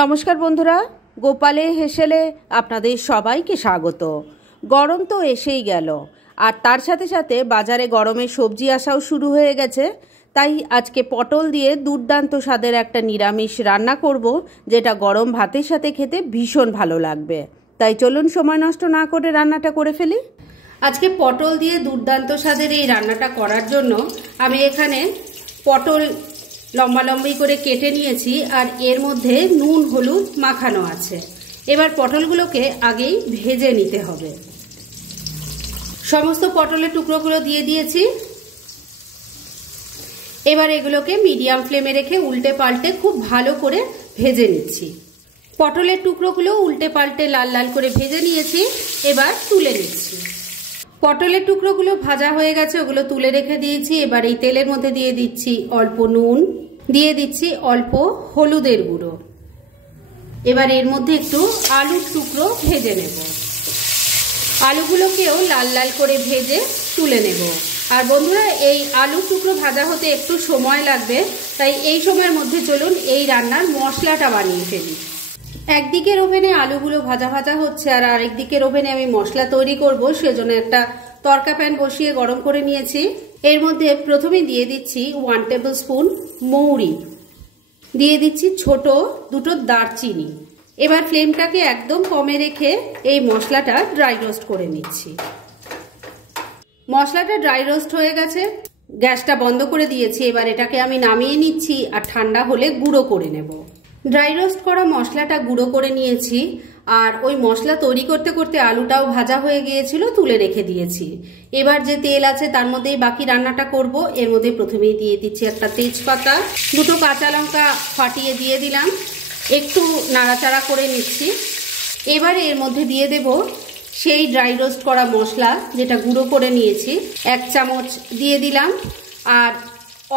নমস্কার বন্ধুরা, গোপালে হেসেলে আপনাদের সবাইকে স্বাগত। গরম তো এসেই গেল, আর তার সাথে সাথে বাজারে গরমের সবজি আসাও শুরু হয়ে গেছে। তাই আজকে পটল দিয়ে দুর্দান্ত স্বাদের একটা নিরামিষ রান্না করব, যেটা গরম ভাতের সাথে খেতে ভীষণ ভালো লাগবে। তাই চলুন সময় নষ্ট না করে রান্নাটা করে ফেলি। আজকে পটল দিয়ে দুর্দান্ত স্বাদের এই রান্নাটা করার জন্য আমি এখানে পটল লম্বা লম্বি করে কেটে নিয়েছি, আর এর মধ্যে নুন হলুদ মাখানো আছে। এবার পটলগুলোকে আগেই ভেজে নিতে হবে। সমস্ত পটলের টুকরোগুলো দিয়ে দিয়েছি। এবার এগুলোকে মিডিয়াম ফ্লেমে রেখে উল্টে পাল্টে খুব ভালো করে ভেজে নিচ্ছি। পটলের টুকরোগুলো উল্টে পাল্টে লাল লাল করে ভেজে নিয়েছি, এবার তুলে নিচ্ছি। পটলের টুকরোগুলো ভাজা হয়ে গেছে, ওগুলো তুলে রেখে দিয়েছি। এবার এই তেলের মধ্যে দিয়ে দিচ্ছি অল্প নুন, দিয়ে দিচ্ছি অল্প হলুদের গুঁড়ো। এবার এর মধ্যে একটু আলুর টুকরো ভেজে নেব। আলুগুলোকেও লাল লাল করে ভেজে তুলে নেব। আর বন্ধুরা, এই আলুর টুকরো ভাজা হতে একটু সময় লাগবে, তাই এই সময়ের মধ্যে চলুন এই রান্নার মশলাটা বানিয়ে ফেলি। একদিকের ওভেনে আলুগুলো ভাজা ভাজা হচ্ছে, আর আরেক দিকের ওভেনে আমি মশলা তৈরি করব, সেজন্য একটা তড়কা প্যান বসিয়ে গরম করে নিয়েছি। এর মধ্যে প্রথমে দিয়ে দিচ্ছি 1 টেবিল স্পুন মৌরি, দিয়ে দিচ্ছি ছোট দুটো দারচিনি। এবার ফ্লেমটাকে একদম কমে রেখে এই মশলাটা ড্রাই রোস্ট করে নিচ্ছি। মশলাটা ড্রাই রোস্ট হয়ে গেছে, গ্যাসটা বন্ধ করে দিয়েছি। এবার এটাকে আমি নামিয়ে নিচ্ছি, আর ঠান্ডা হলে গুঁড়ো করে নেব। ড্রাই রোস্ট করা মশলাটা গুঁড়ো করে নিয়েছি, আর ওই মশলা তৈরি করতে করতে আলুটাও ভাজা হয়ে গিয়েছিল, তুলে রেখে দিয়েছি। এবার যে তেল আছে তার মধ্যেই বাকি রান্নাটা করব। এর মধ্যে প্রথমেই দিয়ে দিচ্ছি একটা তেজপাতা, দুটো কাঁচা লঙ্কা ফাটিয়ে দিয়ে দিলাম, একটু নাড়াচাড়া করে নিচ্ছি। এবারে এর মধ্যে দিয়ে দেব সেই ড্রাই রোস্ট করা মশলা যেটা গুঁড়ো করে নিয়েছি, 1 চামচ দিয়ে দিলাম। আর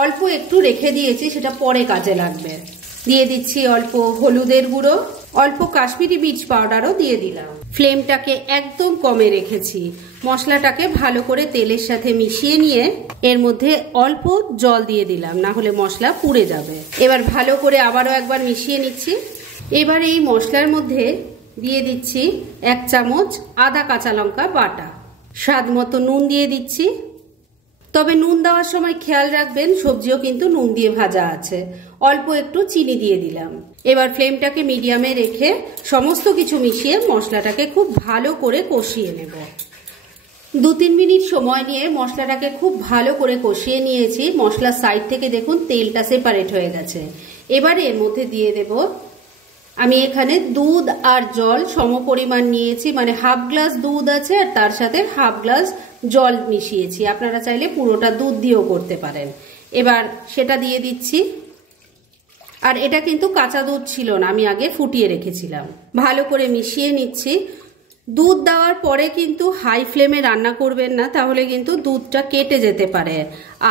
অল্প একটু রেখে দিয়েছি, সেটা পরে কাজে লাগবে। দিয়ে দিচ্ছি অল্প হলুদের গুঁড়ো, অল্প কাশ্মীরি মির্চ পাউডারও দিয়ে দিলাম। ফ্লেমটাকে একদম কমে রেখেছি। মশলাটাকে ভালো করে তেলের সাথে মিশিয়ে নিয়ে এর মধ্যে অল্প জল দিয়ে দিলাম, না হলে মশলা পুড়ে যাবে। এবার ভালো করে আবারও একবার মিশিয়ে নিচ্ছি। এবার এই মশলার মধ্যে দিয়ে দিচ্ছি 1 চামচ আদা কাঁচা লঙ্কা বাটা, স্বাদ মতো নুন দিয়ে দিচ্ছি। তবে নুন দেওয়ার সময় খেয়াল রাখবেন, সবজিও কিন্তু নুন দিয়ে ভাজা আছে। অল্প একটু চিনি দিয়ে দিলাম। এবার ফ্লেমটাকে মিডিয়ামে রেখে সমস্ত কিছু মিশিয়ে মশলাটাকে খুব ভালো করে কষিয়ে নেব। 2-3 মিনিট সময় নিয়ে মশলাটাকে খুব ভালো করে কষিয়ে নিয়েছি। মশলার সাইড থেকে দেখুন তেলটা সেপারেট হয়ে গেছে। এবার এর মধ্যে দিয়ে দেব, আমি এখানে দুধ আর জল সম পরিমাণ নিয়েছি, মানে হাফ গ্লাস দুধ আছে আর তার সাথে হাফ গ্লাস জল মিশিয়েছি। আপনারা চাইলে পুরোটা দুধ দিয়েও করতে পারেন। এবার সেটা দিয়ে দিচ্ছি। আর এটা কিন্তু কাঁচা দুধ ছিল না, আমি আগে ফুটিয়ে রেখেছিলাম। ভালো করে মিশিয়ে নিচ্ছি। দুধ দেওয়ার পরে কিন্তু হাই ফ্লেমে রান্না করবেন না, তাহলে কিন্তু দুধটা কেটে যেতে পারে।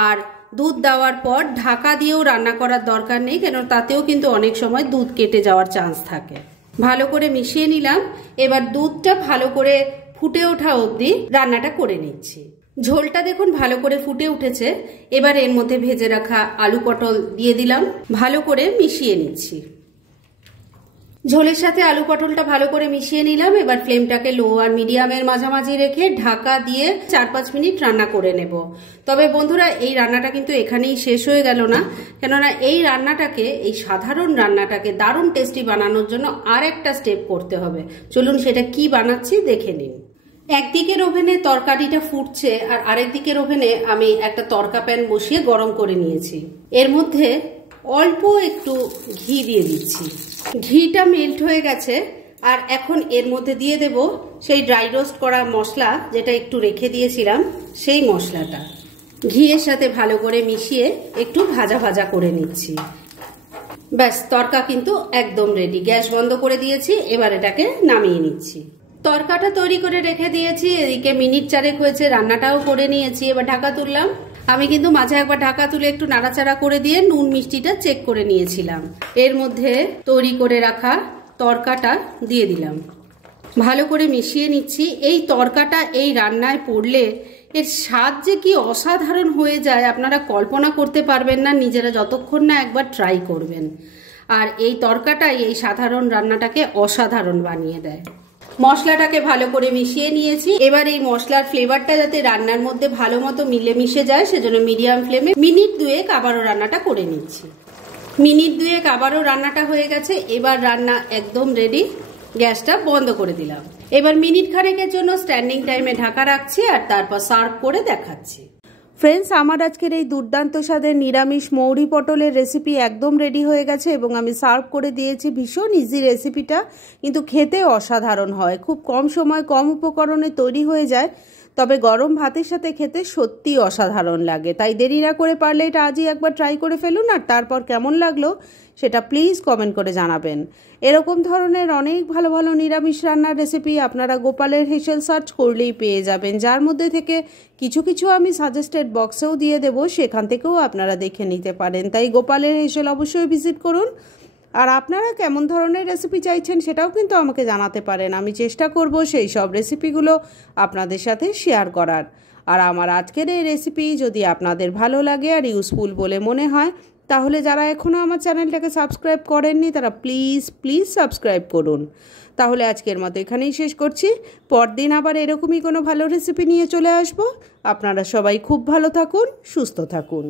আর দুধ দেওয়ার পর ঢাকা দিয়েও রান্না করার দরকার নেই, কেন তাতেও কিন্তু অনেক সময় দুধ কেটে যাওয়ার চান্স থাকে। ভালো করে মিশিয়ে নিলাম। এবার দুধটা ভালো করে ফুটে ওঠা অবধি রান্নাটা করে নিচ্ছি। ঝোলটা দেখুন ভালো করে ফুটে উঠেছে। এবার এর মধ্যে ভেজে রাখা আলু পটল দিয়ে দিলাম, ভালো করে মিশিয়ে নিচ্ছি। ঝোলের সাথে আলু পটলটা ভালো করে মিশিয়ে নিলাম। এবার ফ্লেমটাকে লো আর মিডিয়ামের মাঝামাঝি রেখে ঢাকা দিয়ে 4-5 মিনিট রান্না করে নেব। তবে বন্ধুরা, এই রান্নাটা কিন্তু এখানেই শেষ হয়ে গেল না, কেননা এই রান্নাটাকে, এই সাধারণ রান্নাটাকে দারুণ টেস্টি বানানোর জন্য আর একটা স্টেপ করতে হবে। চলুন সেটা কি বানাচ্ছি দেখে নিন। একদিকের ওভেনে তরকারিটা ফুটছে, আর আরেক দিকের ওভেনে আমি একটা তড়কা প্যান বসিয়ে গরম করে নিয়েছি। এর মধ্যে অল্প একটু ঘি দিয়ে দিচ্ছি। ঘিটা মেল্ট হয়ে গেছে, আর এখন এর মধ্যে দিয়ে দেব সেই ড্রাই রোস্ট করা মশলা, যেটা একটু রেখে দিয়েছিলাম, সেই মশলাটা ঘিয়ের সাথে ভালো করে মিশিয়ে একটু ভাজা ভাজা করে নিচ্ছি। ব্যাস, তড়কা কিন্তু একদম রেডি। গ্যাস বন্ধ করে দিয়েছি। এবার এটাকে নামিয়ে নিচ্ছি। তড়কাটা তৈরি করে রেখে দিয়েছি। এদিকে মিনিট 4 হয়েছে, রান্নাটাও করে নিয়েছি। এবার ঢাকা তুললাম। আমি কিন্তু মাঝে একবার ঢাকা তুলে একটু নাড়াচাড়া করে দিয়ে নুন মিষ্টিটা চেক করে নিয়েছিলাম। এর মধ্যে তৈরি করে রাখা তড়কাটা দিয়ে দিলাম, ভালো করে মিশিয়ে নিচ্ছি। এই তড়কাটা এই রান্নায় পড়লে এর স্বাদ যে কি অসাধারণ হয়ে যায় আপনারা কল্পনা করতে পারবেন না, নিজেরা যতক্ষণ না একবার ট্রাই করবেন। আর এই তরকাটাই এই সাধারণ রান্নাটাকে অসাধারণ বানিয়ে দেয়। মশলাটাকে ভালো করে মিশিয়ে নিয়েছি। এবার এই মশলার ফ্লেভারটা যাতে রান্নার মধ্যে ভালো মতো মিলেমিশে যায় সেজন্য মিডিয়াম ফ্লেমে মিনিট 2 আবারও রান্নাটা করে নিচ্ছি। মিনিট 2 আবারও রান্নাটা হয়ে গেছে। এবার রান্না একদম রেডি, গ্যাসটা বন্ধ করে দিলাম। এবার মিনিট খানেকের জন্য স্ট্যান্ডিং টাইমে ঢাকা রাখছি আর তারপর সার্ভ করে দেখাচ্ছি। ফ্রেন্ডস, আমার আজকের এই দুর্দান্ত স্বাদের নিরামিষ মৌরি পটলের রেসিপি একদম রেডি হয়ে গেছে এবং আমি সার্ভ করে দিয়েছি। ভীষণ ইজি রেসিপিটা, কিন্তু খেতে অসাধারণ হয়। খুব কম সময় কম উপকরণে তৈরি হয়ে যায়, তবে গরম ভাতের সাথে খেতে সত্যি অসাধারণ লাগে। তাই দেরি না করে পারলে এটা আজই একবার ট্রাই করে ফেলুন, আর তারপর কেমন লাগলো সেটা প্লিজ কমেন্ট করে জানাবেন। এরকম ধরনের অনেক ভালো ভালো নিরামিষ রান্নার রেসিপি আপনারা গোপালের হেসেল সার্চ করলেই পেয়ে যাবেন, যার মধ্যে থেকে কিছু কিছু আমি সাজেস্টেড বক্সেও দিয়ে দেব, সেখান থেকেও আপনারা দেখে নিতে পারেন। তাই গোপালের হেসেল অবশ্যই ভিজিট করুন। আর আপনারা কেমন ধরনের রেসিপি চাইছেন সেটাও কিন্তু আমাকে জানাতে পারেন। আমি চেষ্টা করব সেই সব রেসিপিগুলো আপনাদের সাথে শেয়ার করার। আর আমার আজকের এই রেসিপি যদি আপনাদের ভালো লাগে আর ইউজফুল বলে মনে হয়, তাহলে যারা এখনও আমার চ্যানেলটাকে সাবস্ক্রাইব করেননি তারা প্লিজ সাবস্ক্রাইব করুন। তাহলে আজকের মতো এখানেই শেষ করছি। পরদিন আবার এরকমই কোনো ভালো রেসিপি নিয়ে চলে আসব। আপনারা সবাই খুব ভালো থাকুন, সুস্থ থাকুন।